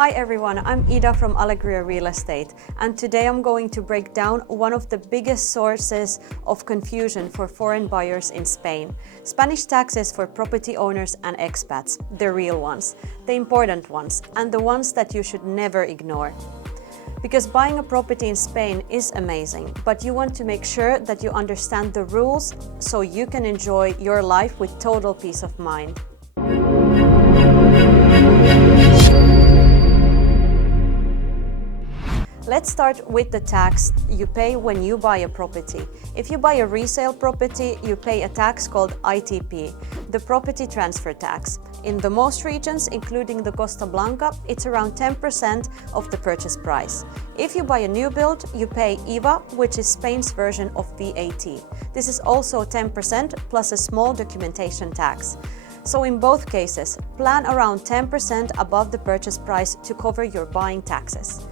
Hi everyone, I'm Ida from Allegria Real Estate, and today I'm going to break down one of the biggest sources of confusion for foreign buyers in Spain. Spanish taxes for property owners and expats, the real ones, the important ones, and the ones that you should never ignore. Because buying a property in Spain is amazing, but you want to make sure that you understand the rules so you can enjoy your life with total peace of mind. Let's start with the tax you pay when you buy a property. If you buy a resale property, you pay a tax called ITP, the property transfer tax. In the most regions, including the Costa Blanca, it's around 10% of the purchase price. If you buy a new build, you pay IVA, which is Spain's version of VAT. This is also 10% plus a small documentation tax. So in both cases, plan around 10% above the purchase price to cover your buying taxes.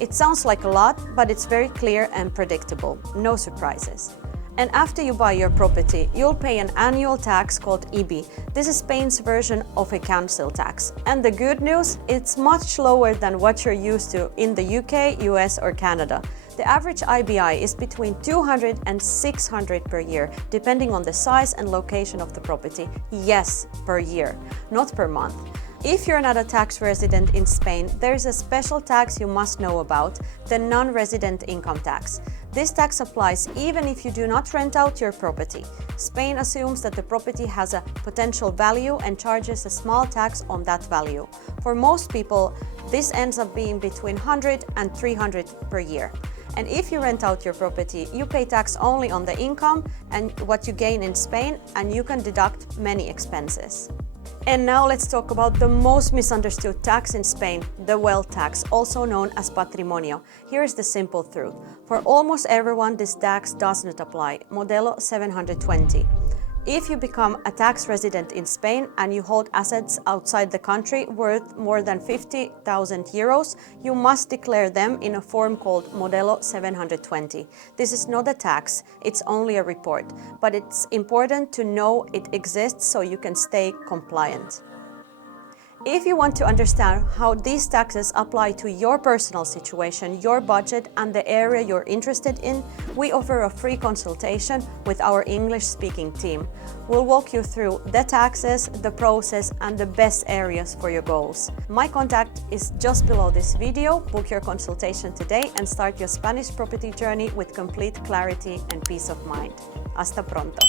It sounds like a lot, but it's very clear and predictable, no surprises. And after you buy your property, you'll pay an annual tax called IBI. This is Spain's version of a council tax. And the good news, it's much lower than what you're used to in the UK, US or Canada. The average IBI is between 200 and 600 per year, depending on the size and location of the property. Yes, per year, not per month. If you're not a tax resident in Spain, there's a special tax you must know about, the non-resident income tax. This tax applies even if you do not rent out your property. Spain assumes that the property has a potential value and charges a small tax on that value. For most people, this ends up being between 100 and 300 per year. And if you rent out your property, you pay tax only on the income and what you gain in Spain, and you can deduct many expenses. And now let's talk about the most misunderstood tax in Spain, the wealth tax, also known as patrimonio. Here's the simple truth. For almost everyone, this tax does not apply. Modelo 720. If you become a tax resident in Spain and you hold assets outside the country worth more than 50,000 euros, you must declare them in a form called Modelo 720. This is not a tax, it's only a report, but it's important to know it exists so you can stay compliant. If you want to understand how these taxes apply to your personal situation, your budget, and the area you're interested in, we offer a free consultation with our English-speaking team. We'll walk you through the taxes, the process, and the best areas for your goals. My contact is just below this video. Book your consultation today and start your Spanish property journey with complete clarity and peace of mind. Hasta pronto!